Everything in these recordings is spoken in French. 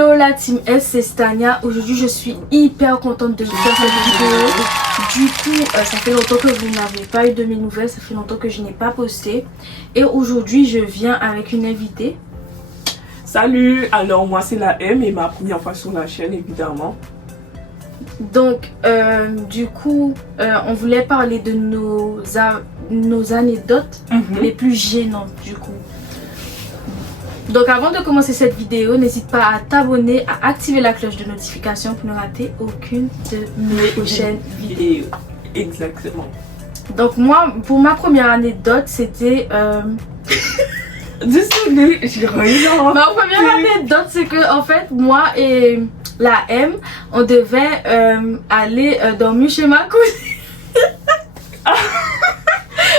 Hello la team S, c'est Stania. Aujourd'hui je suis hyper contente de vous faire cette vidéo. Du coup ça fait longtemps que vous n'avez pas eu de mes nouvelles, ça fait longtemps que je n'ai pas posté. Et aujourd'hui je viens avec une invitée. Salut, alors moi c'est la M et ma première fois sur la chaîne évidemment. Donc du coup on voulait parler de nos anecdotes les plus gênantes du coup. Donc avant de commencer cette vidéo, n'hésite pas à t'abonner, à activer la cloche de notification pour ne rater aucune de mes prochaines vidéos. Exactement. Donc moi, pour ma première anecdote, c'était... Désolée, j'ai rien. Ma première anecdote, c'est que en fait, moi et la M, on devait aller dormir chez ma cousine.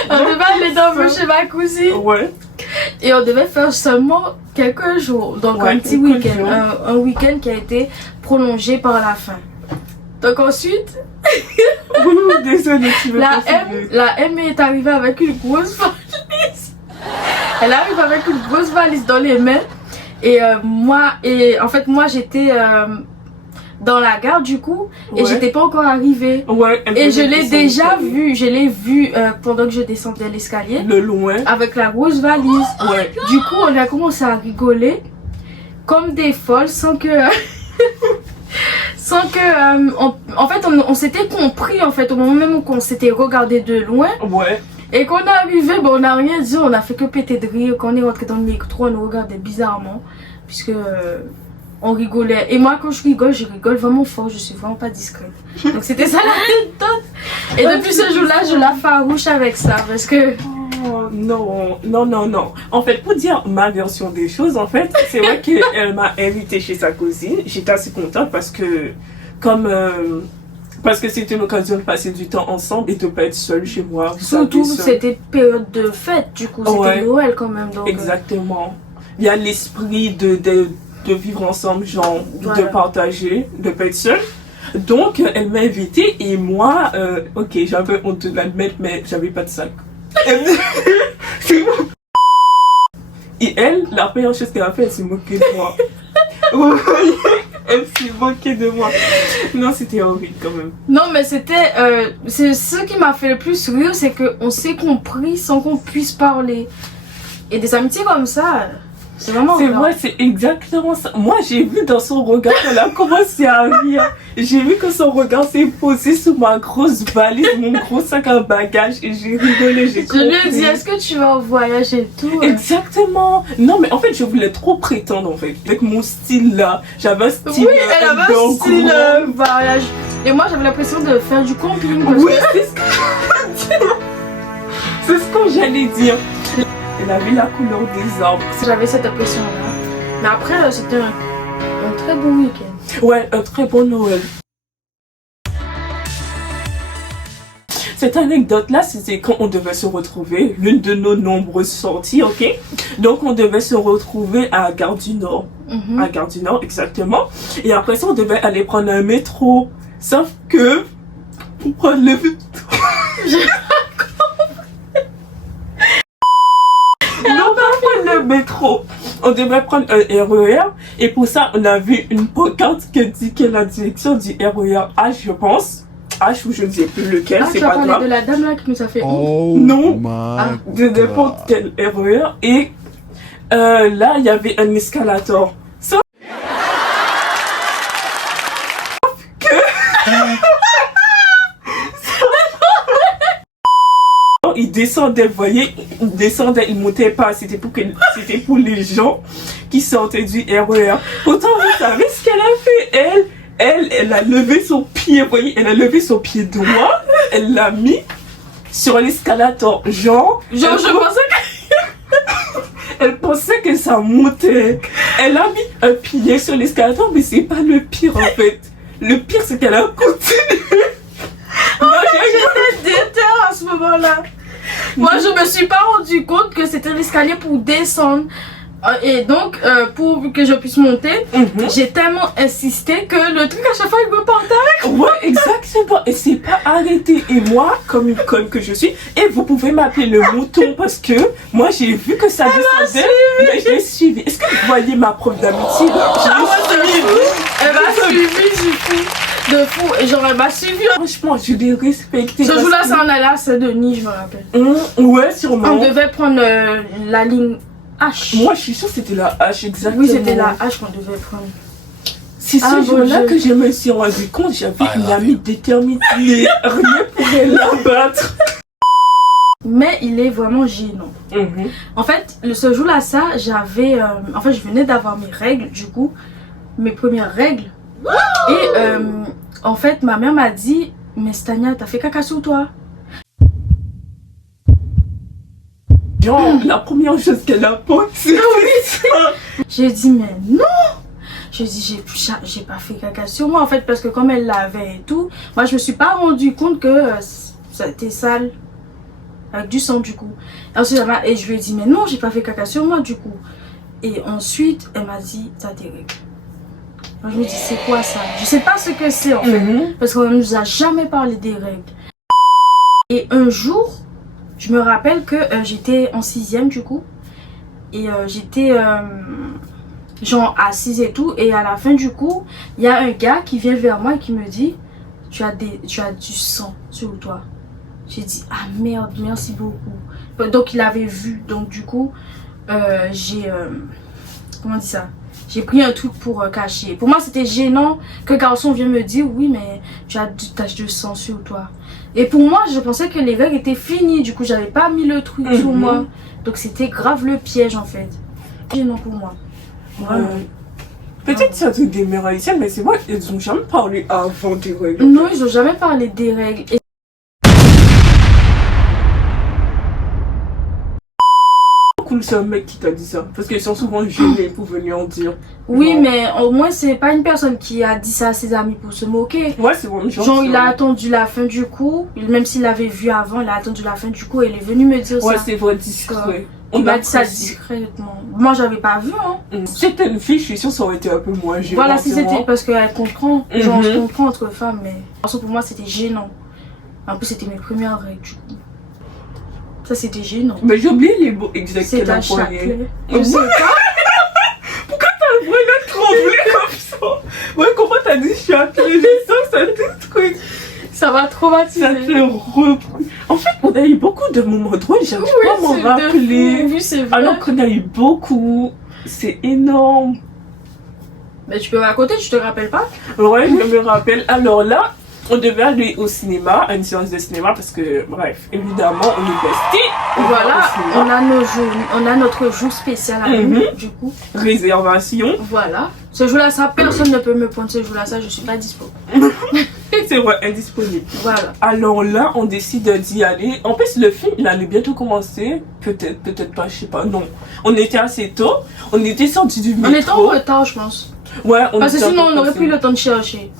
On devait aller dormir chez ma cousine. Ouais. Et on devait faire seulement quelques jours, donc ouais, un petit week-end, un week-end qui a été prolongé par la fin. Donc ensuite, désolée, tu veux la M est arrivée avec une grosse valise. Elle arrive avec une grosse valise dans les mains. Et moi j'étais dans la gare du coup et j'étais pas encore arrivée. Ouais, et je l'ai déjà vu, pendant que je descendais l'escalier. De loin. Avec la grosse valise. Ouais. Du coup, on a commencé à rigoler comme des folles sans que en fait on s'était compris en fait au moment même où on s'était regardé de loin. Ouais. Et qu'on est arrivé, on n'a rien dit, on a fait que péter de rire. Quand on est rentré dans le métro, on nous regardait bizarrement puisque on rigolait. Et moi, quand je rigole vraiment fort. Je suis vraiment pas discrète. Donc c'était ça l'anecdote. Et depuis ce jour-là, je la farouche avec ça. Parce que... Oh, non. En fait, pour dire ma version des choses, en fait, c'est vrai qu'elle m'a invitée chez sa cousine. J'étais assez contente parce que c'était une occasion de passer du temps ensemble et de pas être seule chez moi. Surtout, c'était période de fête, du coup. C'était Noël quand même. Donc, exactement. Il y a l'esprit de vivre ensemble, genre de partager, de pas être seule. Donc elle m'a invitée et moi, ok, j'avais honte de l'admettre, mais j'avais pas de sac. Et elle, la première chose qu'elle a fait, elle s'est moquée de moi. Elle s'est moquée de moi. Non, c'était horrible quand même. Non, mais c'était... c'est ce qui m'a fait le plus rire, c'est qu'on s'est compris sans qu'on puisse parler. Et des amitiés comme ça... C'est vraiment vrai, c'est exactement ça. Moi, j'ai vu dans son regard qu'elle a commencé à rire. J'ai vu que son regard s'est posé sur ma grosse valise, mon gros sac à bagages et j'ai rigolé, j'ai compris. Je lui ai dit, est-ce que tu vas en voyage et tout? Exactement. Non, mais en fait, je voulais trop prétendre en fait. Avec mon style là, j'avais un style. Oui, elle avait un style voyage. Et moi, j'avais l'impression de faire du camping. Oui, c'est ce que j'allais dire. Elle avait la couleur des arbres. J'avais cette impression-là. Mais après, c'était un très bon week-end. Ouais, un très bon Noël. Cette anecdote-là, c'était quand on devait se retrouver, l'une de nos nombreuses sorties, ok? Donc, on devait se retrouver à Gare du Nord. À Gare du Nord, exactement. Et après ça, on devait aller prendre un métro. Sauf que, pour prendre le métro... métro. On devrait prendre un RER et pour ça on a vu une pancarte qui dit que la direction du RER H, je pense. H ou je ne sais plus lequel, c'est pas grave. Tu as parlé de la dame là qui nous a fait non, de n'importe quel RER et là il y avait un escalator. Sauf que il descendait, vous voyez, il montait pas, c'était pour les gens qui sortaient du RER. Pourtant, vous savez ce qu'elle a fait, elle a levé son pied, vous voyez, elle a levé son pied droit, elle l'a mis sur l'escalator, genre je pensais que... elle pensait que ça montait. Elle a mis un pied sur l'escalator, mais c'est pas le pire en fait. Le pire, c'est qu'elle a continué. J'étais déter à ce moment-là. Moi, je me suis pas rendu compte que c'était l'escalier pour descendre. Et donc, pour que je puisse monter, j'ai tellement insisté que le truc à chaque fois il me partait. Ouais, exactement. Et c'est pas arrêté. Et moi, comme une conne que je suis, et vous pouvez m'appeler le mouton parce que moi j'ai vu que ça descendait, mais je l'ai suivi. Est-ce que vous voyez ma preuve d'amitié? Je l'ai suivi. Elle m'a suivi du coup. De fou. Et genre, elle m'a suivi. Franchement, je l'ai respecté. Ce jour-là, ça en allait à Saint-Denis, je me rappelle. Ouais, sûrement. On devait prendre la ligne H. Moi, je suis sûre que c'était la H, exactement. Oui, c'était la H qu'on devait prendre. C'est ce jour-là que je me suis rendu compte, j'avais une amie déterminée, rien pourrait l'abattre. Mais il est vraiment gênant. En fait, ce jour-là, ça, j'avais... en fait, je venais d'avoir mes règles, du coup. Mes premières règles. Et en fait, ma mère m'a dit, mais Stania, t'as fait caca sur toi? Genre, la première chose qu'elle a pensé, c'est ça. J'ai dit, mais non! J'ai dit, j'ai pas fait caca sur moi, en fait, parce que comme elle l'avait et tout, moi, je me suis pas rendu compte que ça était sale. Avec du sang, du coup. Et ensuite, et je lui ai dit, mais non, j'ai pas fait caca sur moi, du coup. Et ensuite, elle m'a dit, t'as des règles. Moi, je me dis, c'est quoi ça? Je sais pas ce que c'est, en fait. Parce qu'on nous a jamais parlé des règles. Et un jour, je me rappelle que j'étais en 6e, du coup. Et j'étais... genre assise et tout, et à la fin du coup il y a un gars qui vient vers moi et qui me dit tu as du sang sur toi. J'ai dit ah merde, merci beaucoup. Donc il avait vu, donc du coup j'ai comment on dit ça, j'ai pris un truc pour cacher. Pour moi c'était gênant que garçon vienne me dire oui mais tu as du tache de sang sur toi. Et pour moi je pensais que les règles étaient finies, du coup j'avais pas mis le truc sur moi, donc c'était grave le piège en fait. Gênant pour moi. Peut-être ça te démoralisait, mais c'est vrai, ils ont jamais parlé avant des règles. Non, ils ont jamais parlé des règles. Et... cool, c'est un mec qui t'a dit ça, parce qu'ils sont souvent gênés pour venir en dire. Oui, genre. mais au moins c'est pas une personne qui a dit ça à ses amis pour se moquer. Ouais, c'est vraiment gentil. Genre il a attendu la fin du coup, même s'il l'avait vu avant, il a attendu la fin du coup et il est venu me dire ça. Ouais, c'est vrai, discret. Il m'a dit ça discrètement. Moi j'avais pas vu hein. Si c'était une fille, je suis sûre que ça aurait été un peu moins gênant. Voilà, si c'était parce qu'elle comprend. Genre je comprends entre femmes, mais pour moi c'était gênant. En plus c'était mes premières règles du coup. Ça c'était gênant. Mais j'ai oublié les mots exacts qu'elle a employés. Je sais pas. Pourquoi t'as vraiment tremblé comme ça? Ouais, comment t'as dit châtelet? Ça te truc. Ça va traumatiser. Ça te repris. En fait, on a eu beaucoup de moments drôles, j'arrive pas à m'en rappeler. Oui, c'est vrai. Alors qu'on a eu beaucoup. C'est énorme. Mais tu peux raconter, tu te rappelles pas? Ouais, je me rappelle. Alors là, on devait aller au cinéma, à une séance de cinéma, parce que, bref, évidemment, on est besties. Voilà, on a notre jour spécial à nous, du coup. Réservation. Voilà. Ce jour-là, ça, personne ne peut me prendre ce jour-là, ça, je suis pas dispo. C'est vrai, indisponible. Voilà. Alors là, on décide d'y aller. En plus, le film, il allait bientôt commencer. Peut-être, peut-être pas, je sais pas. Non. On était assez tôt. On était sortis du métro. On était en retard, je pense. Ouais, on parce que était sinon, on aurait pris le temps de chercher.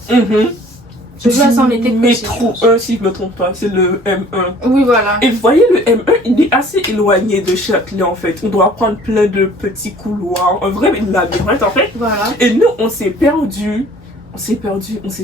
Ce jour-là, ça, on était métro 1, si je me trompe pas. C'est le M1. Oui, voilà. Et vous voyez, le M1, il est assez éloigné de Châtelet, en fait. On doit prendre plein de petits couloirs. Un vrai labyrinthe, en fait. Voilà. Et nous, on s'est perdu. On s'est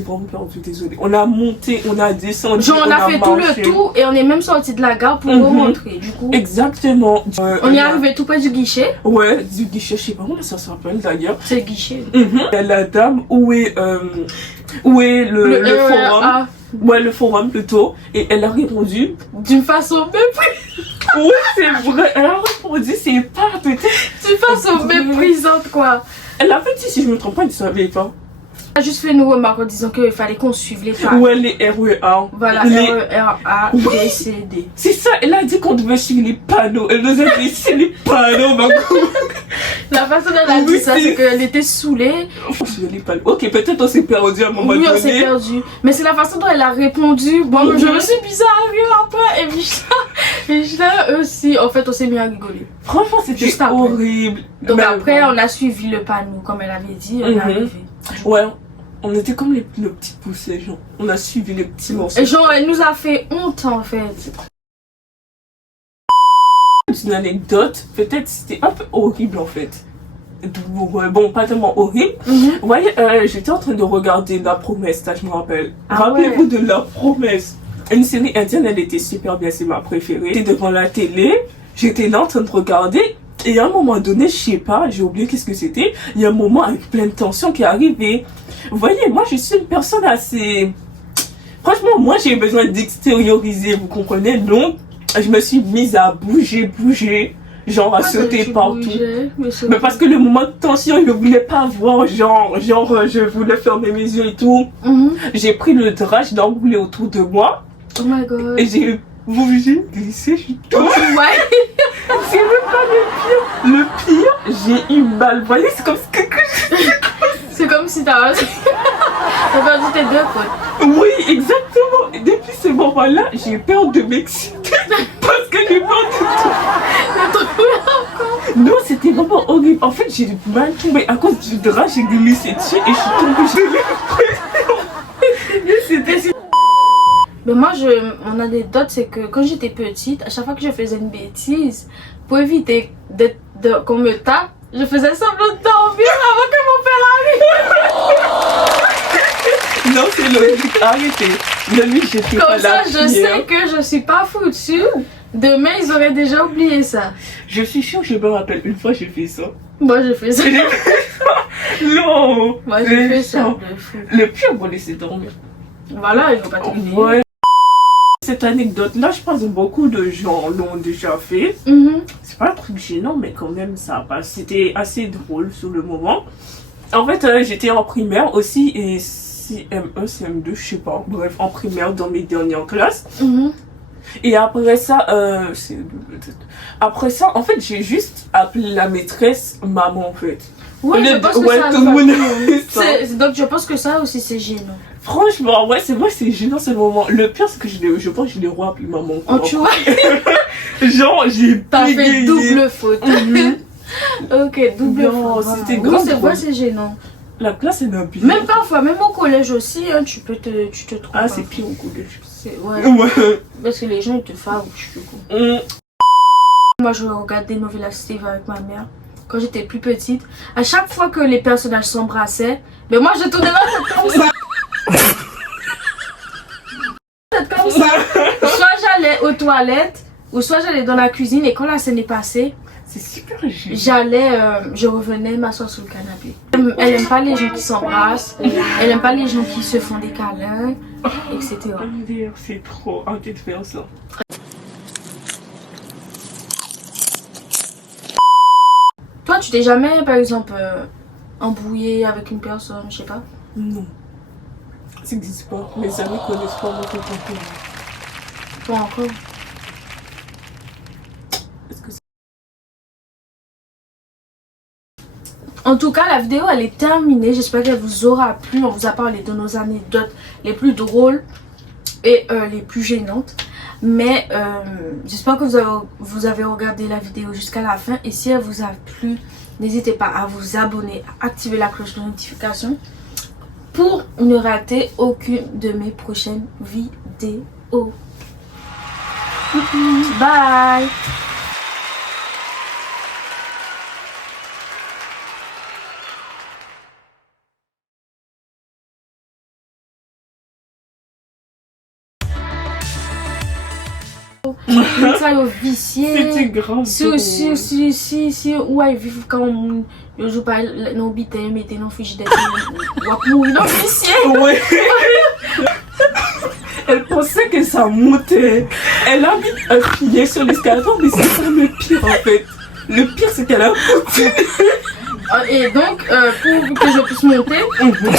vraiment perdu, désolé. On a monté, on a descendu. Genre, on a fait tout le tour et on est même sorti de la gare pour rentrer, du coup. Exactement. On est arrivé tout près du guichet. Ouais, du guichet, je sais pas comment ça s'appelle d'ailleurs. C'est le guichet. Et la dame, où est le forum? Ouais, le forum plutôt. Et elle a répondu. D'une façon méprisante. Oui, c'est vrai. Elle a répondu, c'est pas peut-être. D'une façon méprisante, quoi. Elle a fait, si je me trompe pas, elle ne savait pas. Elle a juste fait une remarque en disant qu'il fallait qu'on suive les pas. Ouais, les REA. Voilà, REA, B, C, D. C'est ça, elle a dit qu'on devait suivre les panneaux. Elle nous a dit c'est les panneaux, ma couille. La façon dont elle a dit ça, c'est qu'elle était saoulée. Les panneaux. Ok, peut-être on s'est perdu à un moment donné. Oui, on s'est perdu. Mais c'est la façon dont elle a répondu. Bon, je me suis bizarre après. Et Vishna aussi. En fait, on s'est mis à rigoler. Franchement, c'était horrible. Donc mais après, on a suivi le panneau, comme elle avait dit. On est arrivé. Ouais. On était comme le petit pouce, les gens. On a suivi les petits morceaux. Et genre, elle nous a fait honte, en fait. Une anecdote, peut-être c'était un peu horrible, en fait. Bon, pas tellement horrible. Vous voyez, j'étais en train de regarder La Promesse, ça, je me rappelle. Rappelez-vous de La Promesse. Une série indienne, elle était super bien, c'est ma préférée. J'étais devant la télé, j'étais là en train de regarder. Et à un moment donné, je sais pas, j'ai oublié qu'est-ce que c'était. Il y a un moment avec plein de tension qui est arrivé. Vous voyez, moi je suis une personne assez... Franchement, moi j'ai besoin d'extérioriser, vous comprenez? Donc, je me suis mise à bouger, genre à sauter partout. Mais parce que le moment de tension, je ne voulais pas voir, genre, je voulais fermer mes yeux et tout. J'ai pris le drap, je l'ai enroulé autour de moi. Oh my god. Et j'ai bougé, glissé, je suis tombée. Ouais. C'est même pas le pire. Le pire, j'ai eu mal. Vous voyez, c'est comme si c'est comme si t'as perdu tes deux potes. Oui, exactement. Et depuis ce moment-là, j'ai peur de m'exciter. Parce que j'ai peur de tout. Non, c'était vraiment horrible. En fait, j'ai mal tombé. À cause du drap, j'ai glissé dessus et je suis tombée. C'était... Mais moi, mon anecdote, c'est que quand j'étais petite, à chaque fois que je faisais une bêtise, pour éviter qu'on me tape, je faisais semblant de dormir avant que mon père arrive. Non, c'est logique, arrêtez. Ne lui jetez pas Comme ça, la je sais que je suis pas foutue. Demain, ils auraient déjà oublié ça. Je suis sûre, je me rappelle, une fois j'ai fait ça. Moi, j'ai fait ça. Non. Moi, j'ai fait ça. Le pire, on va laisser dormir. Voilà, il faut pas t'oublier. Ouais. Cette anecdote-là, je pense que beaucoup de gens l'ont déjà fait. C'est pas un truc gênant, mais quand même, ça passe. C'était assez drôle sur le moment. En fait, j'étais en primaire aussi, et CM1, CM2, je sais pas. Bref, en primaire, dans mes dernières classes. Et après ça, en fait, j'ai juste appelé la maîtresse maman, en fait. Ouais, je pense que ça, tout le monde donc je pense que ça aussi c'est gênant. Franchement, ouais, c'est moi, c'est gênant ce moment. Le pire, c'est que je pense que je l'ai appelé maman. Oh, tu vois. Genre, j'ai t'as fait double faute. Ok, double faute. C'était grave. C'est quoi, c'est gênant. La classe est bien. Même parfois, même au collège aussi, hein, tu te trompes. Ah, c'est pire au collège. Ouais. Parce que les gens ils te farouchent du coup. Moi, je regardais Novella Steve avec ma mère. Quand j'étais plus petite, à chaque fois que les personnages s'embrassaient, mais moi je tournais la tête comme ça. Comme ça. Soit j'allais aux toilettes, ou soit j'allais dans la cuisine, et quand la scène est passée, c'est super gênant. Je revenais m'asseoir sur le canapé. Elle aime pas les gens qui s'embrassent, elle aime pas les gens qui se font des câlins, etc. C'est trop, arrêtez de faire ça. Toi, tu t'es jamais, par exemple, embrouillé avec une personne, je sais pas? Non. Ça n'existe pas. Mes amis connaissent pas mon comportement. Pas encore. Est-ce que c'est... En tout cas, la vidéo, elle est terminée. J'espère qu'elle vous aura plu. On vous a parlé de nos anecdotes les plus drôles et les plus gênantes. Mais j'espère que vous avez regardé la vidéo jusqu'à la fin. Et si elle vous a plu, n'hésitez pas à vous abonner, à activer la cloche de notification pour ne rater aucune de mes prochaines vidéos. Bye! C'était grave. Si ouais vivre quand on joue pas non bité mettez non frigidaire ou mourir non vicié. Ouais. Elle pensait que ça montait. Elle a mis un pied sur l'escalator, mais c'est pas le pire en fait. Le pire c'est qu'elle a monté. Et donc, pour que je puisse monter,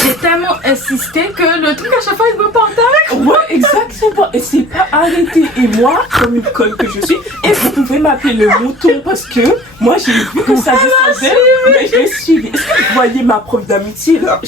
j'ai tellement insisté que le truc à chaque fois il me portait avec. Ouais, exactement. Et c'est pas arrêté. Et moi, comme une conne que je suis, et vous pouvez m'appeler le mouton parce que moi j'ai vu que ça descendait, mais je l'ai suivi. Est-ce que vous voyez ma preuve d'amitié là?